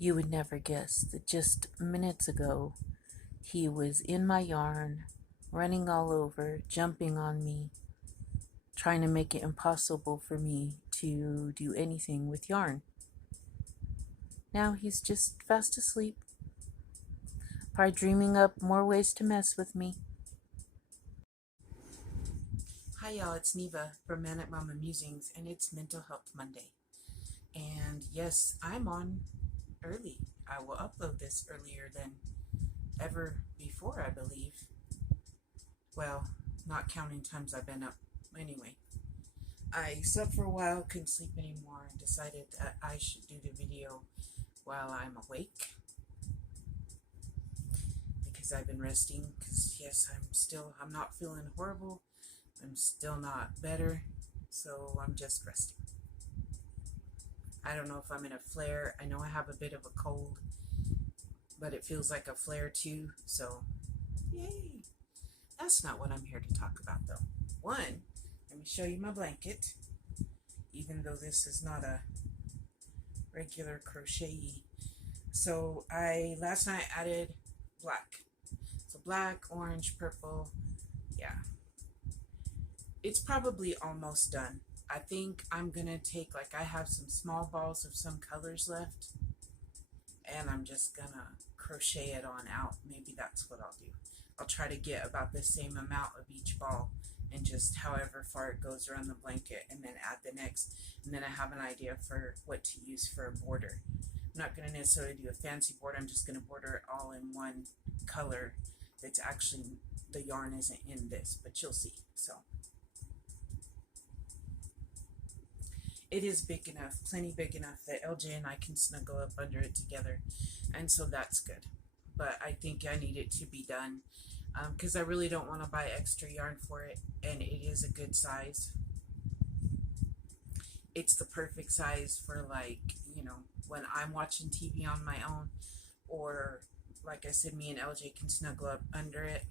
You would never guess that just minutes ago he was in my yarn, running all over, jumping on me, trying to make it impossible for me to do anything with yarn. Now he's just fast asleep, probably dreaming up more ways to mess with me. Hi y'all, it's Neva from Manic Mama Musings, and it's Mental Health Monday. And yes, I'm on early. I will upload this earlier than ever before, I believe. Well, not counting times I've been up. Anyway, I slept for a while, couldn't sleep anymore, and decided that I should do the video while I'm awake because I've been resting. Because yes, I'm not feeling horrible. I'm still not better, so I'm just resting. I don't know if I'm in a flare. I know I have a bit of a cold, but it feels like a flare too, so yay. That's not what I'm here to talk about though. One, let me show you my blanket, even though this is not a regular crochet. So last night added black. So black, orange, purple, yeah. It's probably almost done. I think I'm gonna take, I have some small balls of some colors left, and I'm just gonna crochet it on out. Maybe that's what I'll do. I'll try to get about the same amount of each ball and just however far it goes around the blanket, and then add the next, and then I have an idea for what to use for a border. I'm not going to necessarily do a fancy border. I'm just going to border it all in one color that's actually, the yarn isn't in this, but you'll see. So it is big enough, plenty big enough that LJ and I can snuggle up under it together, and so that's good. But I think I need it to be done because I really don't want to buy extra yarn for it, and it is a good size. It's the perfect size for, when I'm watching TV on my own, or like I said, me and LJ can snuggle up under it.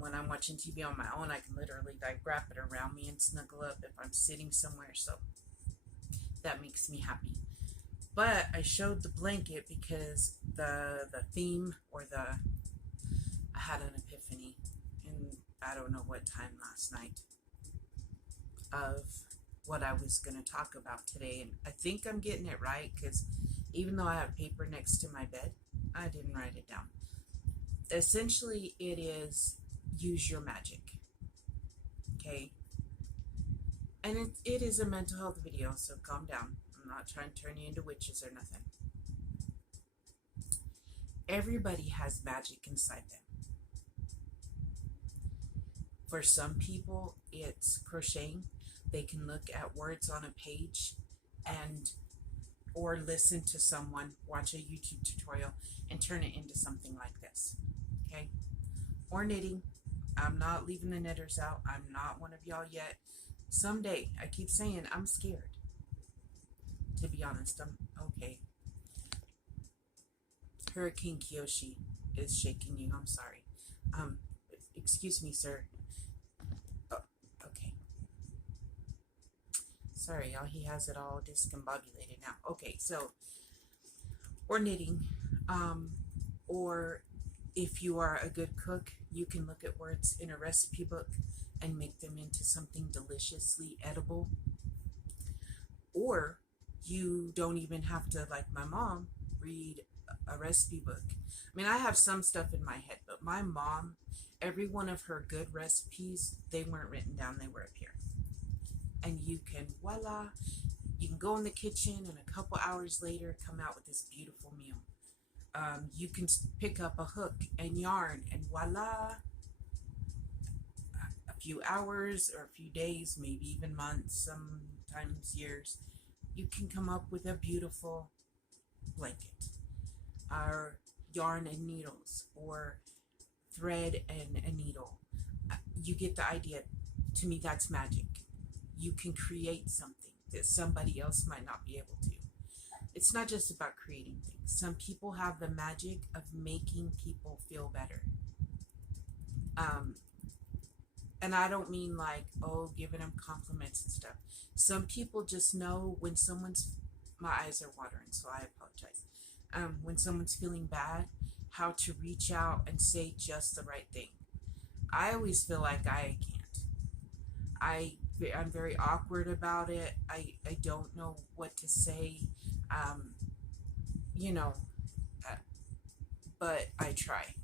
When I'm watching TV on my own, I can literally wrap it around me and snuggle up if I'm sitting somewhere, so that makes me happy. But I showed the blanket because the theme, or I had an epiphany, and I don't know what time last night, of what I was going to talk about today. And I think I'm getting it right, because even though I have paper next to my bed, I didn't write it down. Essentially, it is use your magic. Okay? And it is a mental health video, so calm down. I'm not trying to turn you into witches or nothing. Everybody has magic inside them. For some people, it's crocheting. They can look at words on a page or listen to someone, watch a YouTube tutorial, and turn it into something like this. Okay? Or knitting. I'm not leaving the knitters out. I'm not one of y'all yet. Someday, I keep saying I'm scared. To be honest, I'm okay. Hurricane Kiyoshi is shaking you. I'm sorry. Excuse me, sir. Oh, okay. Sorry, y'all. He has it all discombobulated now. Okay, so, or knitting, or if you are a good cook, you can look at words in a recipe book and make them into something deliciously edible. Or you don't even have to, like my mom, read a recipe book. I mean, I have some stuff in my head, but my mom, every one of her good recipes, they weren't written down, they were up here. And you can, voila, you can go in the kitchen and a couple hours later come out with this beautiful meal. You can pick up a hook and yarn, and voila, a few hours or a few days, maybe even months, sometimes years, you can come up with a beautiful blanket, or yarn and needles, or thread and a needle. You get the idea. To me, that's magic. You can create something that somebody else might not be able to. It's not just about creating things. Some people have the magic of making people feel better. And I don't mean giving them compliments and stuff. Some people just know when my eyes are watering, so I apologize. when someone's feeling bad, how to reach out and say just the right thing. I always feel like I can't. I'm very awkward about it. I don't know what to say. Um, you know, uh, but I try.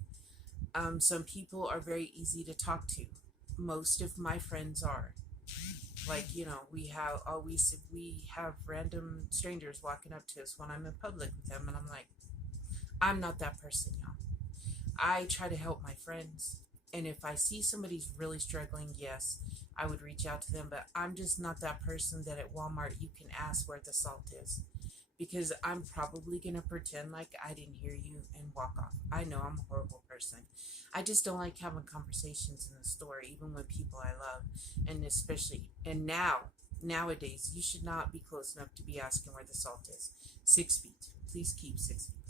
Some people are very easy to talk to. Most of my friends are. Like, we have random strangers walking up to us when I'm in public with them, and I'm like, I'm not that person, y'all. I try to help my friends, and if I see somebody's really struggling, yes, I would reach out to them, but I'm just not that person that at Walmart you can ask where the salt is, because I'm probably going to pretend like I didn't hear you and walk off. I know I'm a horrible person. I just don't like having conversations in the store, even with people I love. And especially, and nowadays, you should not be close enough to be asking where the salt is. 6 feet. Please keep 6 feet.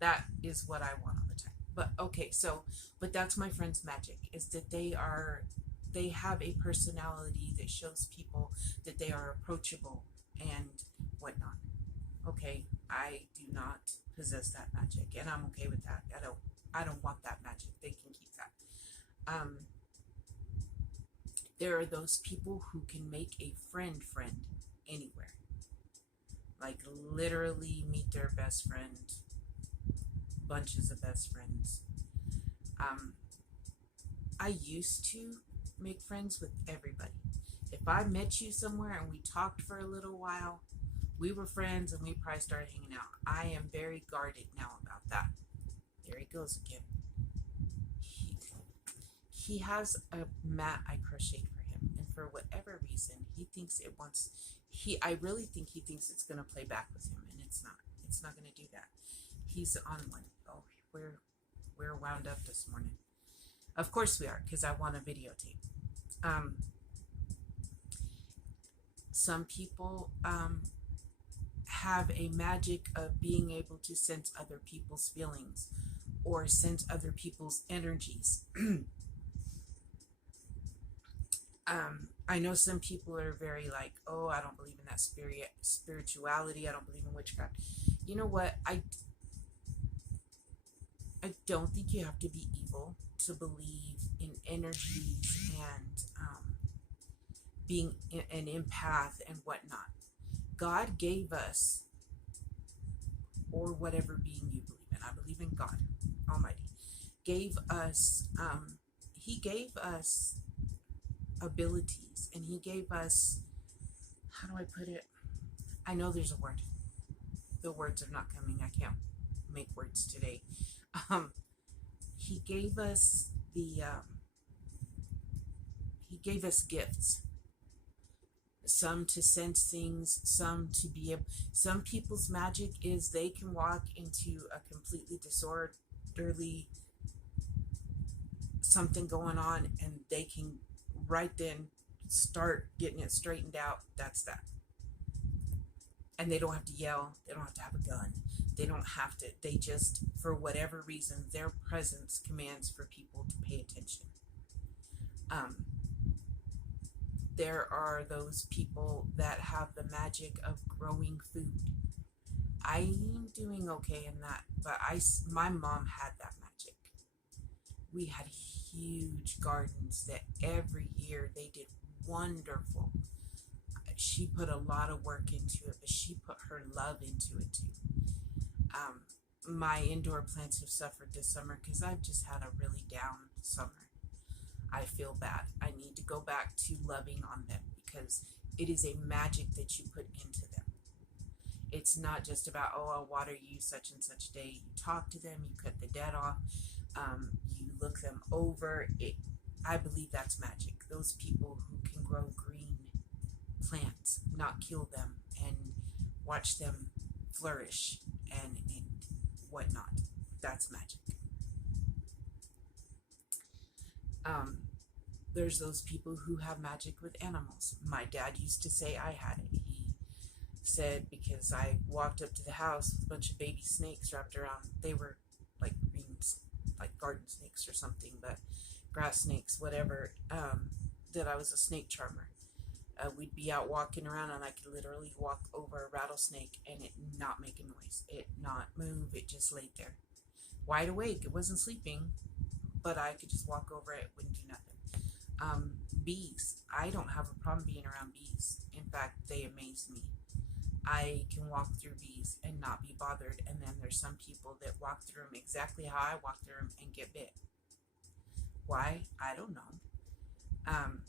That is what I want all the time. But okay, but that's my friend's magic, is that they have a personality that shows people that they are approachable and whatnot. Okay, I do not possess that magic, and I'm okay with that. I don't want that magic. They can keep that. There are those people who can make a friend anywhere. Like literally meet their best friend, bunches of best friends. I used to make friends with everybody. If I met you somewhere and we talked for a little while, we were friends and we probably started hanging out. I am very guarded now about that. There he goes again. He has a mat I crocheted for him, and for whatever reason, he thinks it wants. I really think he thinks it's gonna play back with him, and it's not. It's not gonna do that. He's on one. Oh, we're wound up this morning. Of course we are, because I want a videotape. Some people have a magic of being able to sense other people's feelings or sense other people's energies. I know some people are very like, oh, I don't believe in that spirituality. I don't believe in witchcraft. You know what? I don't think you have to be evil to believe in energies and being an empath and whatnot. God gave us, or whatever being you believe in, I believe in God Almighty, gave us, He gave us abilities, and He gave us, how do I put it? I know there's a word. The words are not coming. I can't make words today. He gave us he gave us gifts. Some to sense things, some to be able. Some people's magic is they can walk into a completely disorderly something going on, and they can right then start getting it straightened out. That's that. And they don't have to yell. They don't have to have a gun. They don't have to. They just, for whatever reason, their presence commands for people to pay attention. There are those people that have the magic of growing food. I'm doing okay in that, but my mom had that magic. We had huge gardens that every year they did wonderful. She put a lot of work into it, but she put her love into it too. My indoor plants have suffered this summer because I've just had a really down summer. I feel bad. I need to go back to loving on them, because it is a magic that you put into them. It's not just about, oh, I'll water you such and such day. You talk to them, you cut the dead off, you look them over. I believe that's magic. Those people who can grow green plants, not kill them, and watch them flourish and whatnot. That's magic. There's those people who have magic with animals. My dad used to say I had it. He said, because I walked up to the house with a bunch of baby snakes wrapped around. They were like green, like garden snakes or something, but grass snakes, whatever, that I was a snake charmer. We'd be out walking around and I could literally walk over a rattlesnake and it not make a noise, it not move, it just laid there. Wide awake, it wasn't sleeping, but I could just walk over it, wouldn't do nothing. Bees, I don't have a problem being around bees. In fact, they amaze me. I can walk through bees and not be bothered, and then there's some people that walk through them exactly how I walk through them and get bit. Why? I don't know. Um,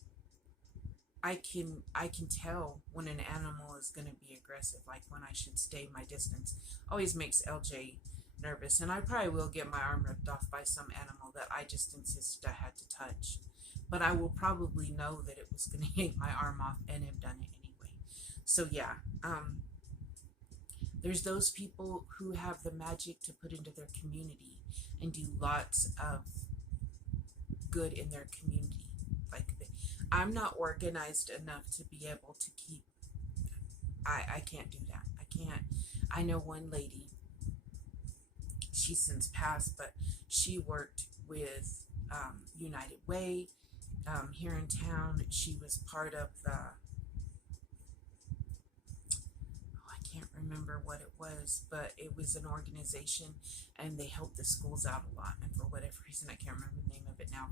I can tell when an animal is going to be aggressive, like when I should stay my distance. Always makes LJ nervous, and I probably will get my arm ripped off by some animal that I just insisted I had to touch. But I will probably know that it was going to yank my arm off and have done it anyway. So yeah, there's those people who have the magic to put into their community and do lots of good in their community. Like, I'm not organized enough to be able to keep, I can't do that. I can't. I know one lady, she's since passed, but she worked with United Way here in town. She was part of the, I can't remember what it was, but it was an organization and they helped the schools out a lot. And for whatever reason, I can't remember the name of it now.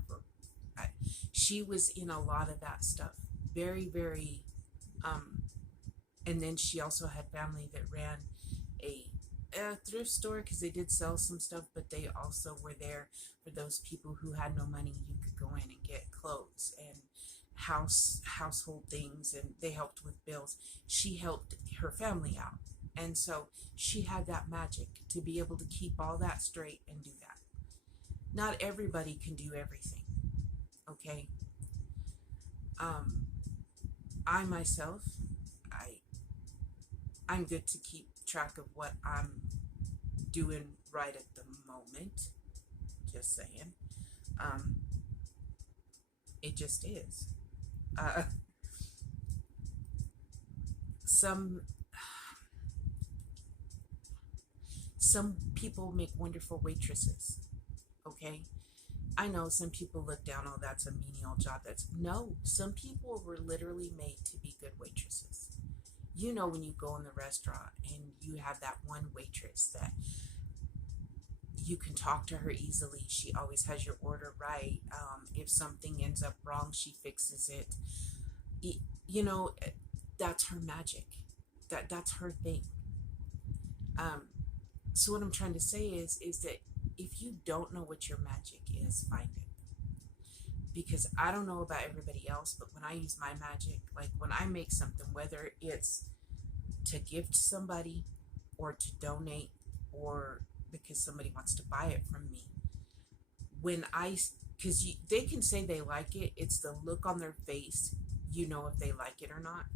She was in a lot of that stuff. Very, very, and then she also had family that ran a thrift store because they did sell some stuff, but they also were there for those people who had no money. You could go in and get clothes and household things, and they helped with bills. She helped her family out, and so she had that magic to be able to keep all that straight and do that. Not everybody can do everything, okay? I myself, I'm good to keep track of what I'm doing right at the moment. Just saying. It just is. Some people make wonderful waitresses. Okay? I know some people look down, oh, that's a menial job. No, some people were literally made to be good waitresses. You know, when you go in the restaurant and you have that one waitress that you can talk to her easily. She always has your order right. If something ends up wrong, she fixes it. You know, that's her magic. That's her thing. So what I'm trying to say is that if you don't know what your magic is, find it. Because I don't know about everybody else, but when I use my magic, like when I make something, whether it's to gift somebody or to donate or because somebody wants to buy it from me, because they can say they like it, it's the look on their face, you know if they like it or not.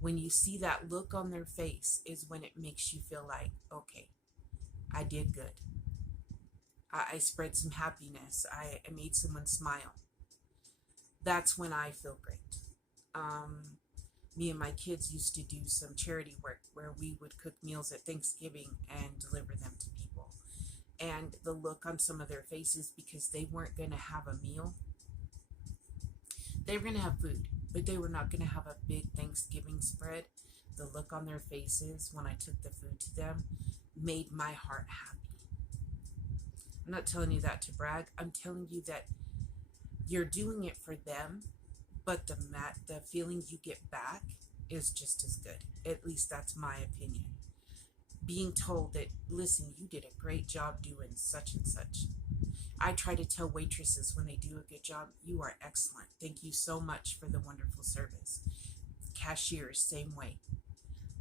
When you see that look on their face is when it makes you feel like, okay, I did good. I spread some happiness. I made someone smile. That's when I feel great. Me and my kids used to do some charity work where we would cook meals at Thanksgiving and deliver them to people. And the look on some of their faces, because they weren't going to have a meal. They were going to have food, but they were not going to have a big Thanksgiving spread. The look on their faces when I took the food to them made my heart happy. I'm not telling you that to brag. I'm telling you that you're doing it for them, but the feeling you get back is just as good. At least that's my opinion. Being told that, listen, you did a great job doing such and such. I try to tell waitresses when they do a good job, you are excellent. Thank you so much for the wonderful service. Cashiers, same way.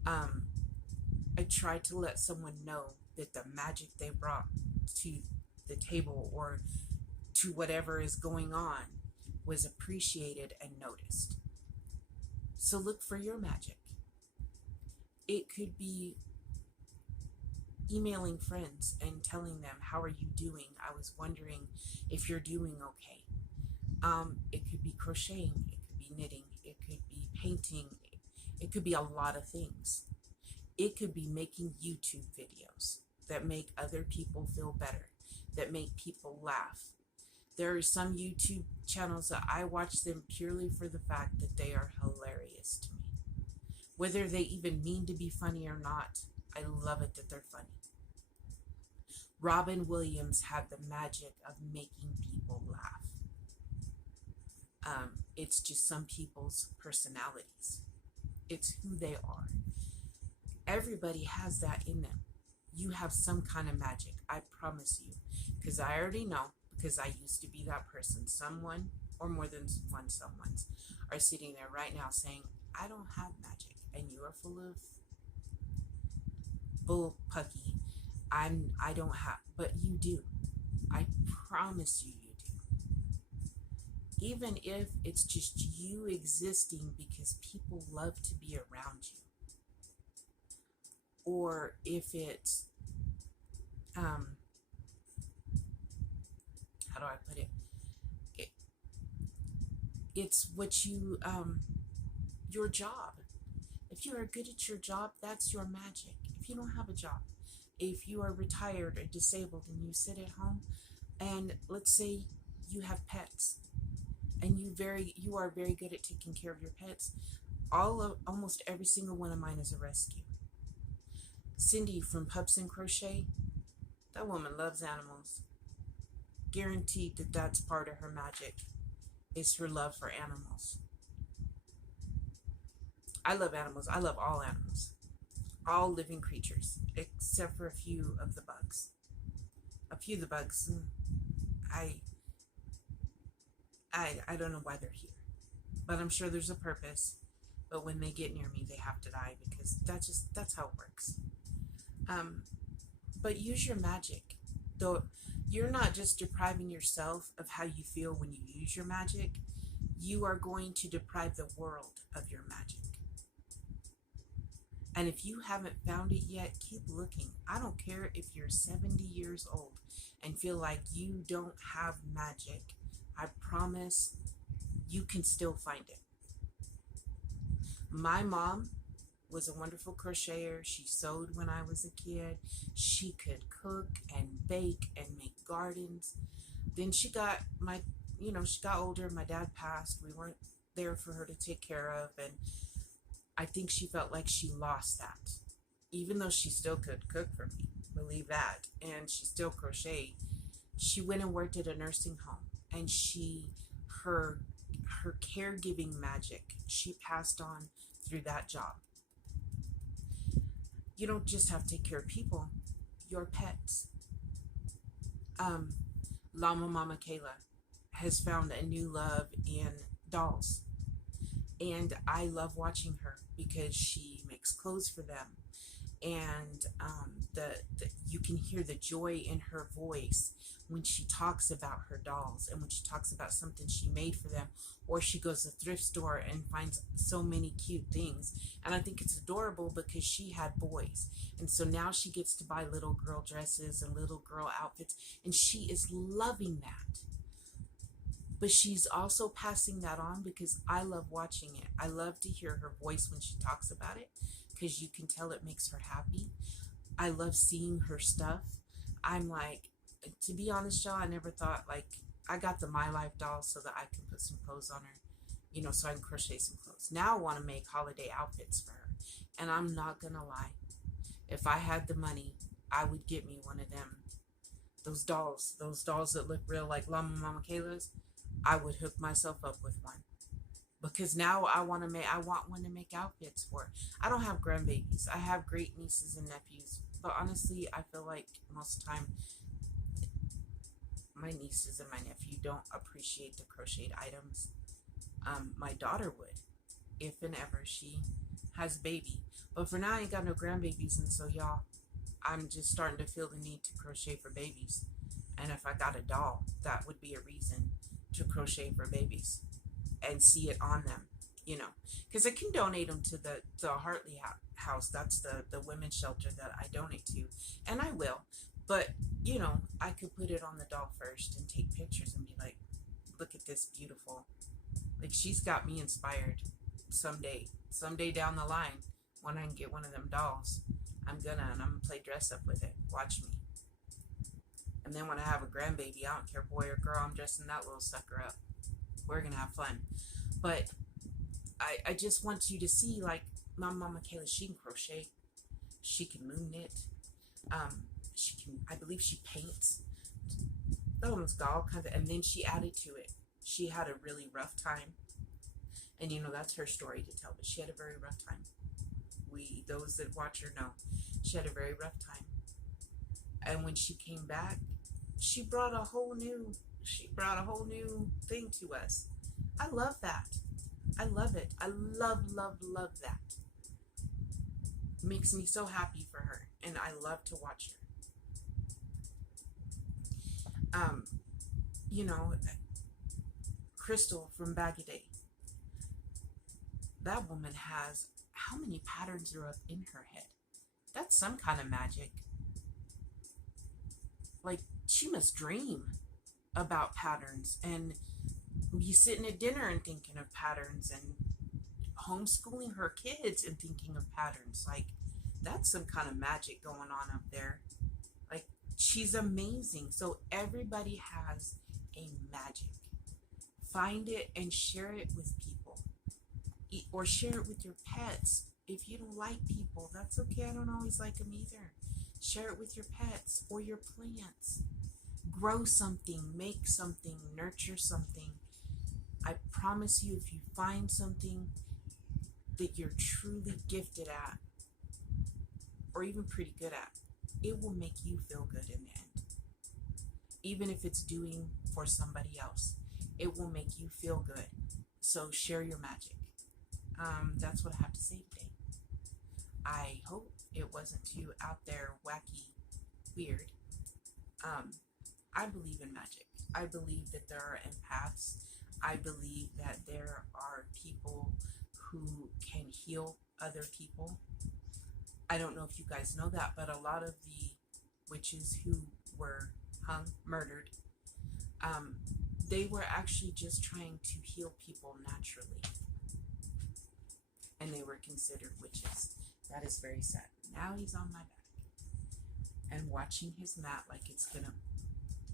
I try to let someone know that the magic they brought to the table or to whatever is going on was appreciated and noticed. So look for your magic. It could be emailing friends and telling them, how are you doing? I was wondering if you're doing okay. It could be crocheting, it could be knitting, it could be painting, it could be a lot of things. It could be making YouTube videos that make other people feel better, that make people laugh, There are some YouTube channels that I watch them purely for the fact that they are hilarious to me. Whether they even mean to be funny or not, I love it that they're funny. Robin Williams had the magic of making people laugh. It's just some people's personalities. It's who they are. Everybody has that in them. You have some kind of magic, I promise you. Because I already know, because I used to be that person. Someone, or more than one someone's, are sitting there right now saying, I don't have magic. And you are full of bull pucky. I don't have, but you do. I promise you, you do. Even if it's just you existing because people love to be around you. Or if it's, how do I put it? It's what you, your job. If you are good at your job, that's your magic. If you don't have a job, if you are retired or disabled and you sit at home, and let's say you have pets, and you are very good at taking care of your pets, almost every single one of mine is a rescue. Cindy from Pups and Crochet, that woman loves animals. Guaranteed that that's part of her magic, is her love for animals. I love animals. I love all animals. All living creatures, except for a few of the bugs. A few of the bugs, I don't know why they're here. But I'm sure there's a purpose. But when they get near me, they have to die, because that's how it works. But use your magic. Though you're not just depriving yourself of how you feel when you use your magic, you are going to deprive the world of your magic. And if you haven't found it yet, keep looking. I don't care if you're 70 years old and feel like you don't have magic. I promise you can still find it. My mom was a wonderful crocheter. She sewed when I was a kid. She could cook and bake and make gardens. Then she got she got older. My dad passed. We weren't there for her to take care of, and I think she felt like she lost that. Even though she still could cook for me, believe that, and she still crocheted. She went and worked at a nursing home, and her caregiving magic, she passed on through that job. You don't just have to take care of people, your pets. Llama Mama Kayla has found a new love in dolls. And I love watching her because she makes clothes for them. And you can hear the joy in her voice when she talks about her dolls, and when she talks about something she made for them, or she goes to the thrift store and finds so many cute things. And I think it's adorable because she had boys, and so now she gets to buy little girl dresses and little girl outfits, and she is loving that. But she's also passing that on because I love watching it. I love to hear her voice when she talks about it, because you can tell it makes her happy. I love seeing her stuff. I'm like, to be honest, y'all, I never thought, like, I got the My Life doll so that I can put some clothes on her, so I can crochet some clothes. Now I want to make holiday outfits for her. And I'm not going to lie. If I had the money, I would get me one of them. Those dolls that look real like Llama Mama Kayla's, I would hook myself up with one. Because now I want one to make outfits for. I don't have grandbabies. I have great nieces and nephews. But honestly, I feel like most of the time, my nieces and my nephew don't appreciate the crocheted items. My daughter would, if and ever she has a baby. But for now, I ain't got no grandbabies. And so, y'all, I'm just starting to feel the need to crochet for babies. And if I got a doll, that would be a reason to crochet for babies and see it on them, because I can donate them to the Hartley house. That's the women's shelter that I donate to, and I will. But I could put it on the doll first and take pictures and be like, look at this beautiful, like, she's got me inspired. Someday down the line, when I can get one of them dolls, I'm gonna play dress up with it. Watch me. And then when I have a grandbaby, I don't care boy or girl, I'm dressing that little sucker up. We're gonna have fun. But I just want you to see, like, my mama Kayla, she can crochet, she can moon knit, she can, I believe she paints. Those got all kinds of, and then she added to it. She had a really rough time, and you know that's her story to tell. But she had a very rough time. Those that watch her know, she had a very rough time. And when she came back, she brought a whole new thing to us. I love that. I love it. I love that. Makes me so happy for her, and I love to watch her. You know, Crystal from Bag O' Day. That woman has, how many patterns are up in her head? That's some kind of magic. Like, she must dream about patterns and be sitting at dinner and thinking of patterns and homeschooling her kids and thinking of patterns. Like, that's some kind of magic going on up there. Like, she's amazing. So everybody has a magic. Find it and share it with people. Or share it with your pets. If you don't like people, that's okay. I don't always like them either. Share it with your pets or your plants. Grow something, make something, nurture something. I promise you, if you find something that you're truly gifted at, or even pretty good at, it will make you feel good in the end. Even if it's doing for somebody else, it will make you feel good. So share your magic. That's what I have to say today. I hope it wasn't too out there, wacky, weird. I believe in magic. I believe that there are empaths. I believe that there are people who can heal other people. I don't know if you guys know that, but a lot of the witches who were murdered, they were actually just trying to heal people naturally. And they were considered witches. That is very sad. Now he's on my back and watching his mat like it's gonna,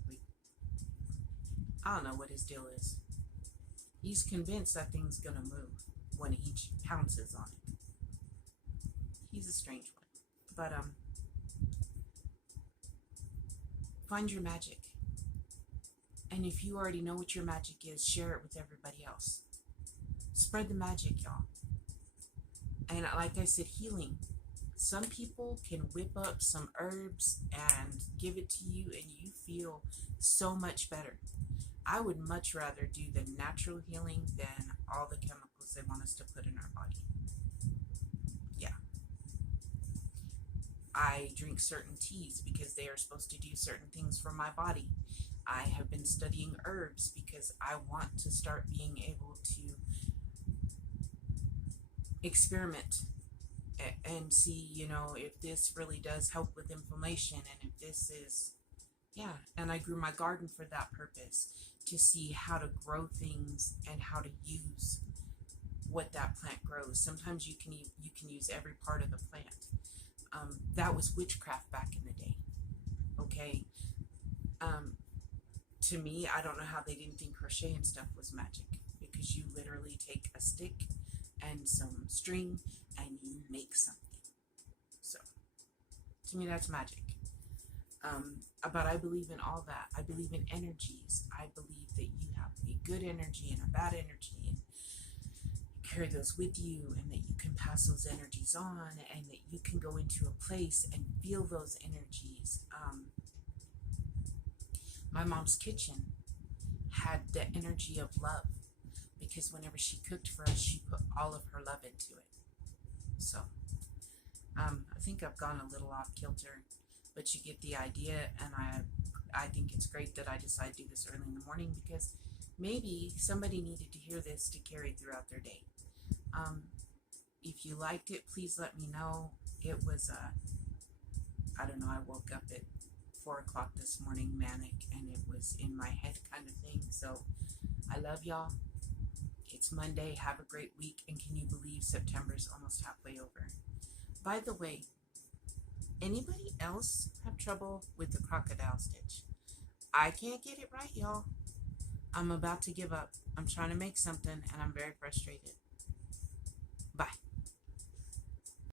wait, I don't know what his deal is. He's convinced that thing's gonna move when he pounces on it. He's a strange one. But find your magic. And if you already know what your magic is, share it with everybody else. Spread the magic, y'all. And like I said, healing. Some people can whip up some herbs and give it to you and you feel so much better. I would much rather do the natural healing than all the chemicals they want us to put in our body. Yeah. I drink certain teas because they are supposed to do certain things for my body. I have been studying herbs because I want to start being able to experiment and see, you know, if this really does help with inflammation and if this is, yeah. And I grew my garden for that purpose, to see how to grow things and how to use what that plant grows. Sometimes you can use every part of the plant. That was witchcraft back in the day. Okay. To me, I don't know how they didn't think crochet and stuff was magic, because you literally take a stick and some string and you make something. So to me, that's magic. But I believe in all that. I believe in energies. I believe that you have a good energy and a bad energy, and you carry those with you, and that you can pass those energies on, and that you can go into a place and feel those energies. My mom's kitchen had the energy of love, because whenever she cooked for us, she put all of her love into it. So I think I've gone a little off kilter, but you get the idea. And I think it's great that I decided to do this early in the morning, because maybe somebody needed to hear this to carry throughout their day. If you liked it, please let me know. It was I don't know, I woke up at 4 o'clock this morning, manic, and it was in my head kind of thing. So I love y'all. It's Monday. Have a great week. And can you believe September's almost halfway over? By the way, anybody else have trouble with the crocodile stitch? I can't get it right, y'all. I'm about to give up. I'm trying to make something and I'm very frustrated. Bye.